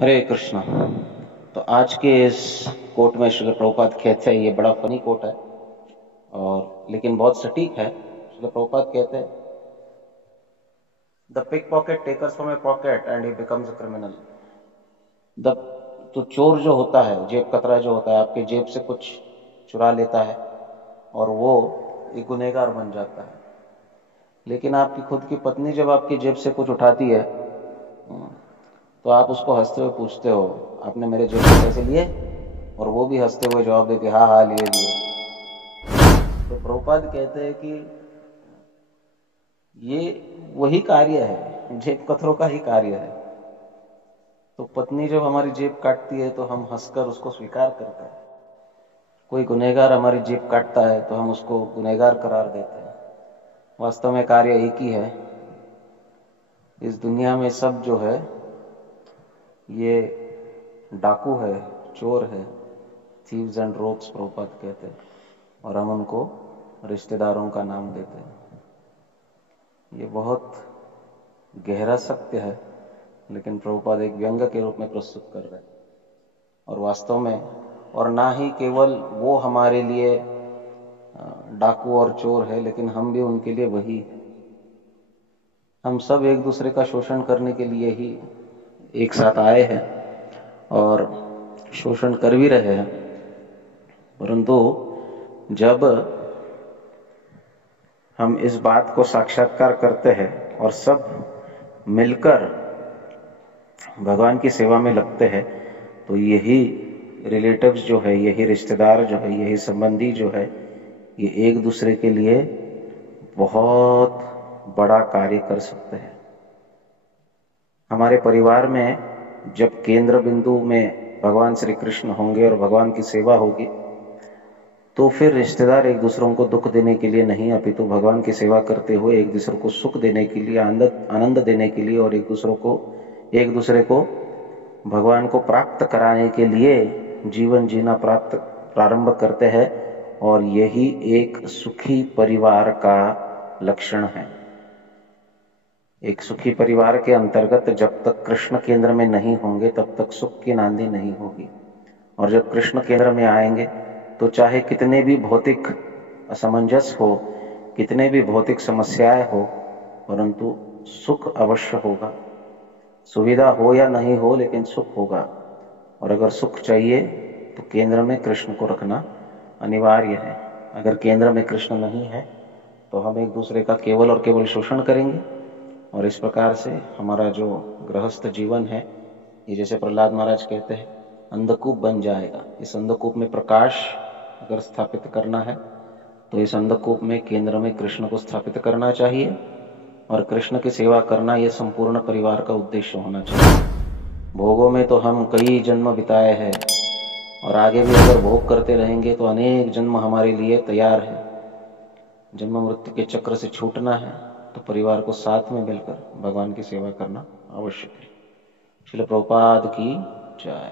हरे कृष्णा। तो आज के इस कोट में श्रील प्रभुपाद कहते हैं, ये बड़ा फनी कोट है और लेकिन बहुत सटीक है। श्रील प्रभुपाद कहते हैं, the pickpocket takers from a pocket and he becomes a criminal. The तो चोर जो होता है, जेब कतरा जो होता है, आपके जेब से कुछ चुरा लेता है और वो एक गुनहगार बन जाता है। लेकिन आपकी खुद की पत्नी जब आपकी जेब से कुछ उठाती है तो आप उसको हंसते हुए पूछते हो, आपने मेरे जेब से पैसे लिए? और वो भी हंसते हुए जवाब देती है, हाँ हाँ लिए लिए। तो प्रभुपाद कहते हैं कि ये वही कार्य है, जेब कतरों का ही कार्य है। तो पत्नी जब हमारी जेब काटती है तो हम हंसकर उसको स्वीकार करते हैं। कोई गुनहगार हमारी जेब काटता है तो हम उसको गुनहगार करार देते हैं। वास्तव में कार्य एक ही है। इस दुनिया में सब जो है ये डाकू है, चोर है, थीव्स एंड रोग्स प्रभुपाद कहते हैं, और हम उनको रिश्तेदारों का नाम देते हैं। ये बहुत गहरा सत्य है, लेकिन प्रभुपाद एक व्यंग के रूप में प्रस्तुत कर रहे हैं। और वास्तव में, और ना ही केवल वो हमारे लिए डाकू और चोर है, लेकिन हम भी उनके लिए वही है। हम सब एक दूसरे का शोषण करने के लिए ही एक साथ आए हैं और शोषण कर भी रहे हैं। परंतु जब हम इस बात को साक्षात्कार करते हैं और सब मिलकर भगवान की सेवा में लगते हैं, तो यही रिलेटिव्स जो है, यही रिश्तेदार जो है, यही संबंधी जो है, ये एक दूसरे के लिए बहुत बड़ा कार्य कर सकते हैं। हमारे परिवार में जब केंद्र बिंदु में भगवान श्री कृष्ण होंगे और भगवान की सेवा होगी, तो फिर रिश्तेदार एक दूसरों को दुख देने के लिए नहीं, अपितु भगवान की सेवा करते हुए एक दूसरे को सुख देने के लिए, आनंद देने के लिए और एक दूसरे को भगवान को प्राप्त कराने के लिए जीवन जीना प्रारंभ करते हैं। और यही एक सुखी परिवार का लक्षण है। एक सुखी परिवार के अंतर्गत जब तक कृष्ण केंद्र में नहीं होंगे तब तक सुख की नांदी नहीं होगी, और जब कृष्ण केंद्र में आएंगे तो चाहे कितने भी भौतिक असमंजस हो, कितने भी भौतिक समस्याएं हो, परंतु सुख अवश्य होगा। सुविधा हो या नहीं हो, लेकिन सुख होगा। और अगर सुख चाहिए तो केंद्र में कृष्ण को रखना अनिवार्य है। अगर केंद्र में कृष्ण नहीं है तो हम एक दूसरे का केवल और केवल शोषण करेंगे, और इस प्रकार से हमारा जो गृहस्थ जीवन है, ये जैसे प्रहलाद महाराज कहते हैं, अंधकूप बन जाएगा। इस अंधकूप में प्रकाश अगर स्थापित करना है तो इस अंधकूप में केंद्र में कृष्ण को स्थापित करना चाहिए, और कृष्ण की सेवा करना यह संपूर्ण परिवार का उद्देश्य होना चाहिए। भोगों में तो हम कई जन्म बिताए हैं, और आगे भी अगर भोग करते रहेंगे तो अनेक जन्म हमारे लिए तैयार है। जन्म मृत्यु के चक्र से छूटना है तो परिवार को साथ में मिलकर भगवान की सेवा करना आवश्यक है। श्रील प्रभुपाद की जय।